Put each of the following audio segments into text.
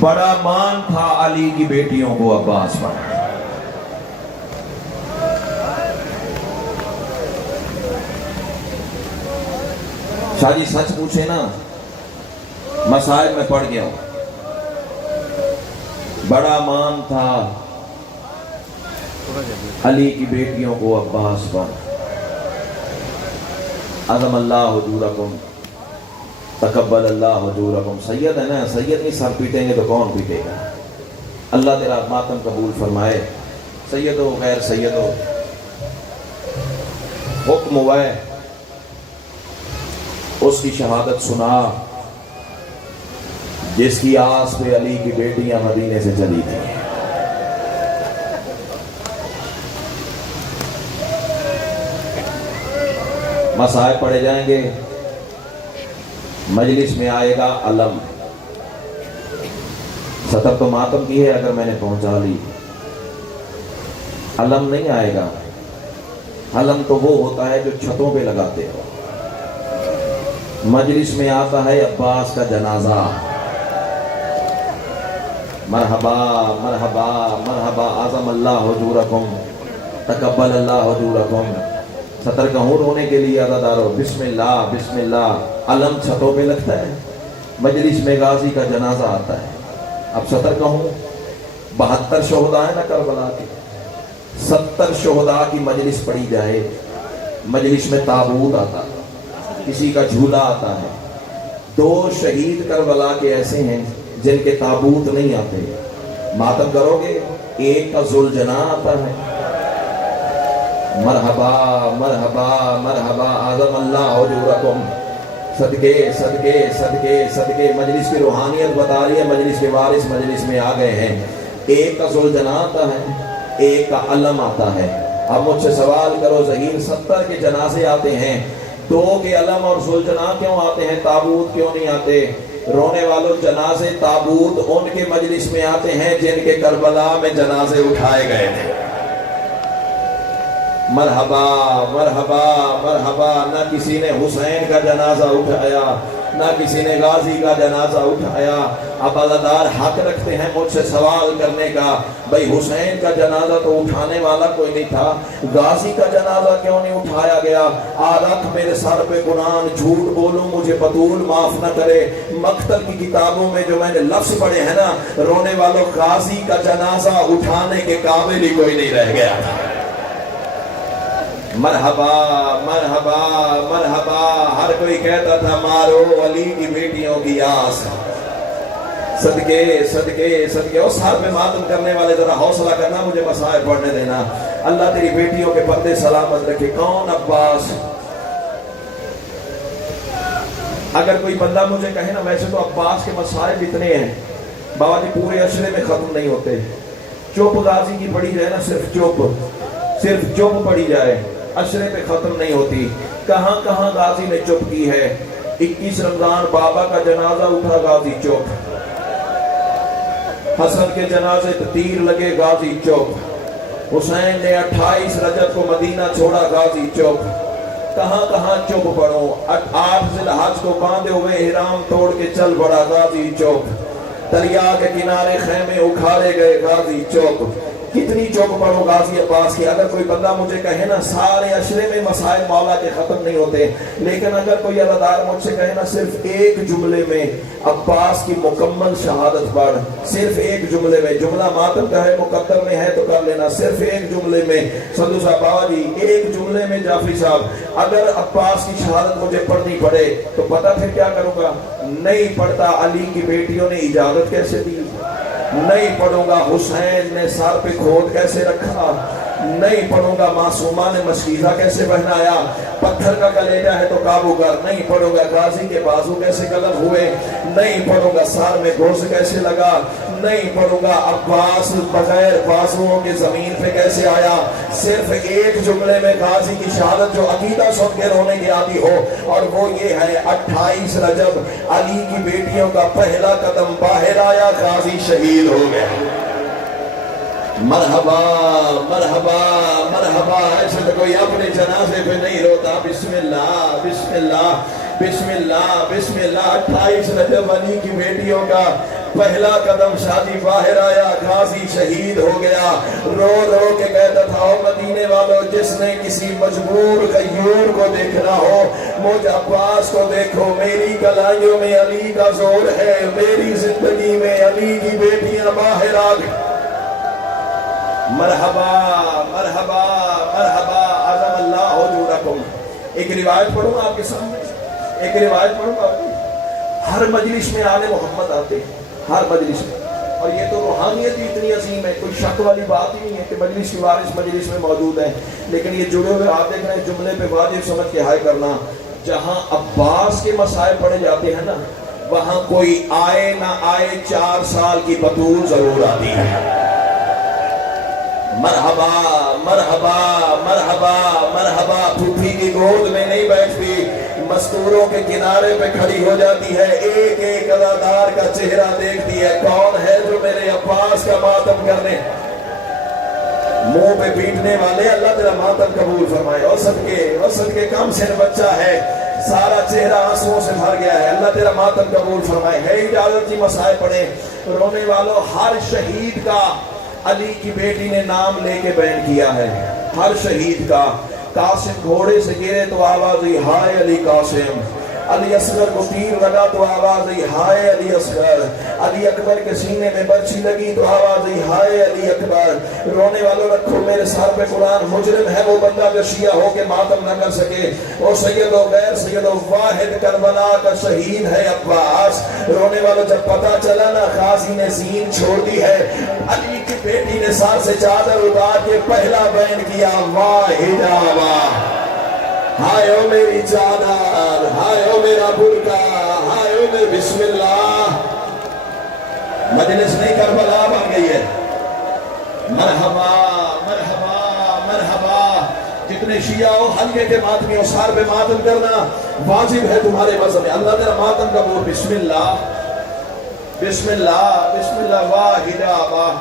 بڑا مان تھا علی کی بیٹیوں کو عباس پر. شاہ جی سچ پوچھے نا، مسائل میں پڑھ گیا ہوں. بڑا مان تھا علی کی بیٹیوں کو عباس پر. عظم اللہ حضورکم، تقبل اللہ حضورکم. سید ہے نا، سید نہیں سر پیٹیں گے تو کون پیٹے گا؟ اللہ تیرا ماتم قبول فرمائے. سید ہو غیر سید ہو، حکم ہوا ہے اس کی شہادت سنا جس کی آس پہ علی کی بیٹیاں مدینے سے چلی تھی. مسائل پڑھے جائیں گے، مجلس میں آئے گا علم. سطر تو ماتم کی ہے اگر میں نے پہنچا لی، علم نہیں آئے گا. علم تو وہ ہوتا ہے جو چھتوں پہ لگاتے ہو. مجلس میں آتا ہے عباس کا جنازہ. مرحبا مرحبا مرحبا، اعظم اللہ حضورکم، تقبل اللہ حضورکم. سطر کہوں رونے کے لیے عزادارو، بسم اللہ بسم اللہ. علم چھتوں پہ لگتا ہے، مجلس میں غازی کا جنازہ آتا ہے. اب سطر کہوں 72 شہداء ہیں نا کربلا کے، 70 شہداء کی مجلس پڑھی جائے، مجلس میں تابوت آتا ہے، کسی کا جھولا آتا ہے. 2 شہید کربلا کے ایسے ہیں جن کے تابوت نہیں آتے. ماتم کرو گے، ایک کا ذوالجناح آتا ہے. مرحبا مرحبا مرحبا، اعظم اللہ حضورکم. صدقے صدقے صدقے صدقے. مجلس کی روحانیت بتا رہی ہے، مجلس کے وارث مجلس میں آ گئے ہیں. ایک کا ذوالجناح آتا ہے، ایک کا علم آتا ہے. اب مجھ سے سوال کرو، ظہیر 70 کے جنازے آتے ہیں، 2 کے علم اور ذوالجناح کیوں آتے ہیں؟ تابوت کیوں نہیں آتے؟ رونے والوں، جنازے تابوت ان کے مجلس میں آتے ہیں جن کے کربلا میں جنازے اٹھائے گئے تھے. مرحبا مرحبا مرحبا. نہ کسی نے حسین کا جنازہ اٹھایا، نہ کسی نے غازی کا جنازہ اٹھایا. اب عزادار حق رکھتے ہیں مجھ سے سوال کرنے کا، بھئی حسین کا جنازہ تو اٹھانے والا کوئی نہیں تھا، غازی کا جنازہ کیوں نہیں اٹھایا گیا؟ رکھ میرے سر پہ قرآن، جھوٹ بولوں مجھے بطول معاف نہ کرے. مقتل کی کتابوں میں جو میں نے لفظ پڑھے ہیں نا، رونے والوں، غازی کا جنازہ اٹھانے کے قابل ہی کوئی نہیں رہ گیا. مرحبا مرحبا مرحبا. ہر کوئی کہتا تھا مارو علی کی بیٹیوں کی آس. صدقے صدقے صدقے. اور سر پہ ماتم کرنے والے ذرا حوصلہ کرنا، مجھے مسائل پڑھنے دینا. اللہ تیری بیٹیوں کے پردے سلامت رکھے. کون عباس؟ اگر کوئی بندہ مجھے کہے نا، ویسے تو عباس کے مسائل اتنے ہیں بابا جی، پورے عشرے میں ختم نہیں ہوتے. چپ غازی کی پڑھی جائے نا، صرف چپ پڑھی جائے، عشرے پہ ختم نہیں ہوتی. کہاں کہاں غازی نے چپ کی ہے. 21 رمضان بابا کا جنازہ اٹھا، غازی چپ. حسن کے جنازے تیر لگے، غازی چپ. حسین نے 28 رجب کو مدینہ چھوڑا، غازی چپ. کہاں کہاں چپ پڑھو. 8 ذی الحج کو باندھے ہوئے احرام توڑ کے چل پڑا، غازی چپ. دریا کے کنارے خیمے اکھاڑے گئے، غازی چپ. کتنی چوک پڑھو غازی عباس کی. اگر کوئی بندہ مجھے کہے نا سارے عشرے میں مسائل مولا کے ختم نہیں ہوتے، لیکن اگر کوئی عزادار مجھ سے کہے نا صرف ایک جملے میں عباس کی مکمل شہادت پڑھ، صرف ایک جملے میں، جملہ ماتم کا ہے مقدر میں ہے تو کر لینا، صرف ایک جملے میں. سندو صاحب بابا جی ایک جملے میں، جعفری صاحب اگر عباس کی شہادت مجھے پڑھنی پڑے تو پتہ پھر کیا کروں گا؟ نہیں پڑھتا. علی کی بیٹیوں نے اجازت کیسے دی؟ نہیں پڑھوں گا. حسین نے سر پہ کھود کیسے رکھا؟ نہیں پڑھوں گا. معصومہ نے مشکیزہ کیسے پہنایا؟ پتھر کا کلیجہ ہے تو قابو کر. نہیں پڑھوں گا. غازی کے بازو کیسے قلم ہوئے؟ نہیں پڑھوں گا. سر میں گوشت کیسے لگا؟ نہیں پڑھوں گا. عباس بغیر بازوؤں کے زمین پہ کیسے آیا؟ صرف ایک جملے میں غازی کی شہادت جو عقیدہ سن کے رونے کی عادی ہو، اور وہ یہ ہے 28 رجب علی کی بیٹیوں کا پہلا قدم باہر آیا، غازی شہید ہو گیا. مرحبا مرحبا مرحبا. ایسے تو کوئی اپنے جنازے پہ نہیں روتا. بسم اللہ بسم اللہ. بسم اللہ بسم اللہ 28 رجب علی کی بیٹیوں کا پہلا قدم شادی باہر آیا، غازی شہید ہو گیا، رو رو کے کہتا تھا او مدینے والوں، جس نے کسی مجبور غیور کو دیکھنا ہو مجھ عباس کو دیکھو، میری کلائیوں میں علی کا زور ہے، میری زندگی میں علی کی بیٹیاں باہر آ گئی۔ مرحبا مرحبا مرحبا عظم اللہ حضورکم۔ ایک روایت پڑھوں آپ کے سامنے، ایک روایت پڑھوں آپ کے، ہر مجلس میں آل محمد آتے ہیں، ہر مجلس میں، اور یہ تو روحانیت اتنی عظیم ہے، کوئی شک والی بات ہی نہیں ہے کہ مجلس کی وارث مجلس میں موجود ہیں، لیکن یہ جڑے ہوئے آپ دیکھ رہے ہیں جملے پہ واجب سمجھ کے ہائے کرنا، جہاں عباس کے مسائل پڑھے جاتے ہیں نا وہاں کوئی آئے نہ آئے 4 سال کی بطول ضرور آتی ہے۔ مرحبا مرحبا مرحبا مرحبا، پھوپھی کی گود میں نہیں بیٹھتی، مستوروں کے کنارے پہ کھڑی ہو جاتی ہے، ایک ایک ادادار کا چہرہ دیکھتی ہے، کون ہے جو میرے عباس کا ماتم کرنے، منہ پہ پیٹنے والے اللہ تیرا ماتم قبول فرمائے، اور صدقے کم سن بچہ ہے، سارا چہرہ آنسوؤں سے بھر گیا ہے، اللہ تیرا ماتم قبول فرمائے۔ ہے اجازت جی مسائل پڑھیں، رونے والوں ہر شہید کا علی کی بیٹی نے نام لے کے بیان کیا ہے، ہر شہید کا۔ قاسم گھوڑے سے گرے تو آواز ہوئی ہائے علی قاسم، علی اصغر کو تیر لگا تو آواز ہوئی ہائے علی اصغر، علی اکبر کے سینے میں برچھی لگی تو آواز ہوئی ہائے علی اکبر۔ رونے والوں رکھو میرے سر پہ قرآن، مجرم ہے وہ بندہ جو شیعہ ہو کے ماتم نہ کر سکے، وہ سید و غیر سید و واحد کربلا کا شہید ہے عباس۔ رونے والوں جب پتا چلا نا غازی نے زین چھوڑ دی ہے، علی کی بیٹی نے سر سے چادر اتار کے پہلا بیان کیا واحدہ واہ، ہائے او میری چادر، ہائے او میرا برقع، ہائے او میرے بسم اللہ۔ مجلس نہیں کربلا بن گئی ہے۔ مرحبا مرحبا مرحبا، جتنے شیعہ ہو حلقے کے ماتمی ہو سار پہ ماتم کرنا واجب ہے تمہارے مذہب میں، اللہ تیرا ماتم قبول۔ بسم اللہ بسم اللہ بسم اللہ واحدہ واہ۔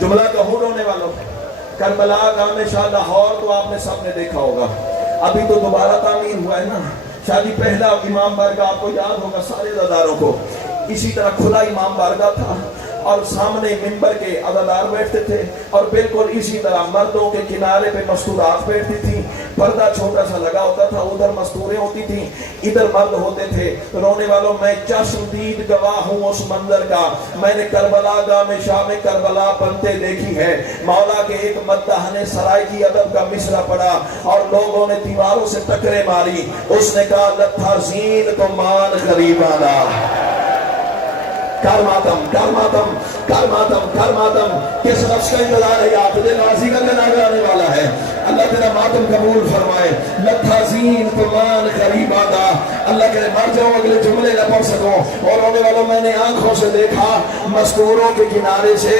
جملہ کہوں رونے والوں، کربلا گام شاہ لاہور تو آپ نے سب نے دیکھا ہوگا، ابھی تو دوبارہ تعمیر ہوا ہے نا، شادی پہلا امام بارگاہ آپ کو یاد ہوگا سارے عزاداروں کو، اسی طرح کھلا امام بارگاہ تھا اور سامنے منبر کے عزادار بیٹھتے تھے، اور بالکل اسی طرح مردوں کے کنارے پہ مستورات بیٹھتی تھی، پردہ چھوٹا سا لگا ہوتا تھا، ادھر مستوریں ہوتی تھیں، ادھر مرد ہوتے تھے۔ رونے والوں میں چشمدید گواہ ہوں اس منظر کا، میں نے کربلا گاہ میں شاہ میں کربلا بنتے دیکھی ہے۔ مولا کے ایک مداح نے سرائے کی ادب کا مصرع پڑھا اور لوگوں نے دیواروں سے ٹکرے ماری، اس نے کہا لتھا زین کو مان غریبانا، کر ماتم کر ماتم کر ماتم کر ماتم۔ کس نفس کا انتظار ہے یار، تجھے غازی کا جنازہ آنے والا ہے، اللہ تیرا ماتم قبول فرمائے۔ لتھا زین کمان غریبانا، اللہ کہے مر جاؤ اگلے جملے نہ پڑھ سکوں۔ اور رونے والوں میں نے آنکھوں سے دیکھا مستوروں کے کنارے سے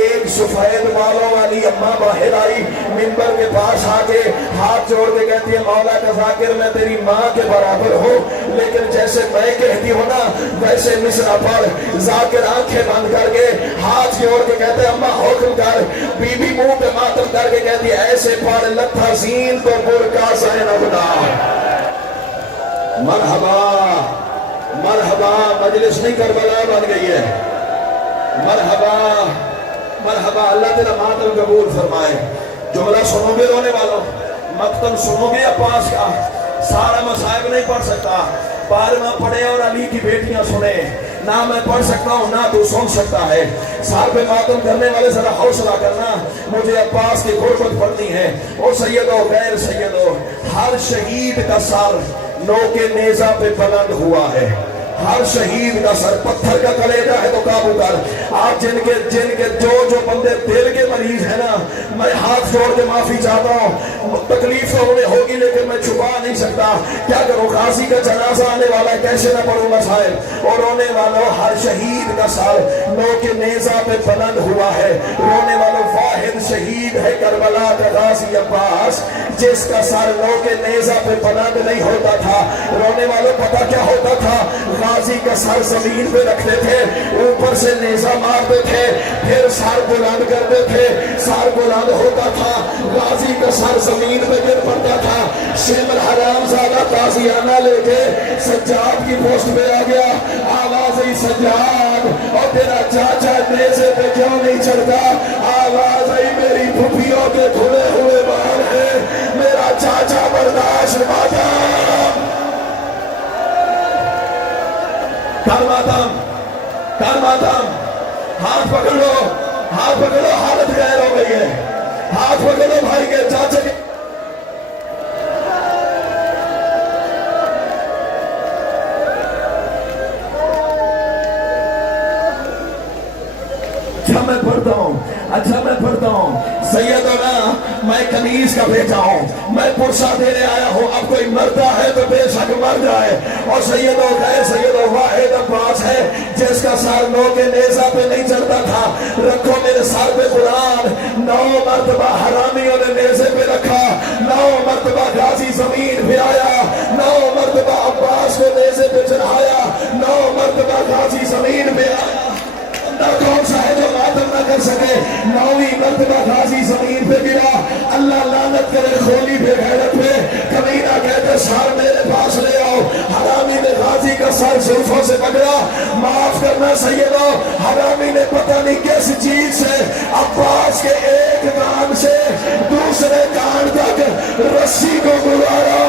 ایک سفید بالوں والی اماں باہر آئی، منبر کے پاس آ کے ہاتھ جوڑ کے کہتی ہے مولا کا ذاکر میں تیری ماں کے برابر ہوں، لیکن جیسے میں کہتی ہوں نا ویسے مصرع پڑھ۔ ذاکر آنکھیں بند کر کے ہاتھ جوڑ کے کہتے ہیں اماں حکم کر، بی بی منہ پہ ماتم کر کے کہتی ہے ایسے پڑھ لتھا زین تو برقع زینب دا۔ مرحبا مرحبا، مجلس نہیں کربلا بن گئی ہے۔ مرحبا مرحبا، اللہ تیرا ماتم قبول فرمائے۔ جملہ سنو گے رونے والوں، مقتل سنو گے عباس کا، سارا مصائب نہیں پڑھ سکتا، بارہواں پڑھے اور علی کی بیٹیاں سنے، نہ میں پڑھ سکتا ہوں نہ تو سن سکتا ہے۔ سار پہ ماتم کرنے والے ذرا حوصلہ کرنا، مجھے عباس کی غربت پڑھنی ہے۔ او سیدو غیر سیدو، ہر شہید کا سر نو کے نیزہ پہ بلند ہوا ہے، ہر شہید کا سر پتھر کا کلیجہ ہے تو قابو کر۔ آپ جن کے جو بندے دل کے مریض ہیں نا، میں ہاتھ جوڑ کے معافی چاہتا ہوں، تکلیف تو انہیں ہوگی لیکن میں چھپا نہیں سکتا، کیا کروں غازی کا جنازہ آنے والا ہے کیسے نہ پڑھوں گا صاحب۔ اور رونے والوں ہر شہید کا سر نو کے نیزہ پہ بلند ہوا ہے، رونے والوں واحد شہید ہے کربلا کا غازی عباس، جس کا سر نو کے نیزہ پہ بلند نہیں ہوتا تھا۔ رونے والوں پتہ کیا ہوتا تھا؟ غازی کا سر زمین پہ رکھتے تھے، اوپر سے نیزہ مارتے تھے، پھر سر بلند کرتے تھے، سر بلند ہوتا تھا، غازی کا سر زمین پہ گر پڑتا تھا۔ شمر حرام زادہ تازیانہ لے کے سجاد کی پوسٹ پہ آ گیا، آواز ہی سجاد اور تیرا چاچا نیزے پہ کیوں نہیں چڑھتا؟ آواز آئی میری پھپھیوں کے دھلے ہوئے بال ہیں، میرا چاچا برداشت ماتم کر ماتم کر ماتم۔ ہاتھ پکڑو، ہاتھ پکڑو، حالت غیر ہو گئی ہے، ہاتھ پکڑو بھائی کے چاچے کے۔ اچھا میں پڑھتا ہوں سیدنا میں کنیز کا بیٹا ہوں، میں پرسہ دینے آیا ہوں، اب کوئی مرتا ہے تو بے شک مر جائے، اور سید واحد عباس ہے جس کا سر نو کے نیزہ پہ نہیں چڑھتا تھا، رکھو میرے سر پہ قرآن۔ 9 مرتبہ حرامیوں نے نیزے پہ رکھا، 9 مرتبہ غازی زمین پہ آیا، 9 مرتبہ عباس کو نیزے پہ چڑھایا، 9 مرتبہ غازی زمین پہ آیا۔ کون سا ہے جو ماتم نہ کر سکے؟ 9ویں مرتبہ غازی زمین پہ گرا۔ اللہ لعنت کرے کھولی بے غیرت پہ، کمینہ کہتے سر میرے پاس لے آؤ۔ حرامی نے غازی کا سر زلفوں سے پکڑا، معاف کرنا سیدو، حرامی نے پتہ نہیں کس چیز سے عباس کے ایک کان سے دوسرے کان تک رسی کو گزارا،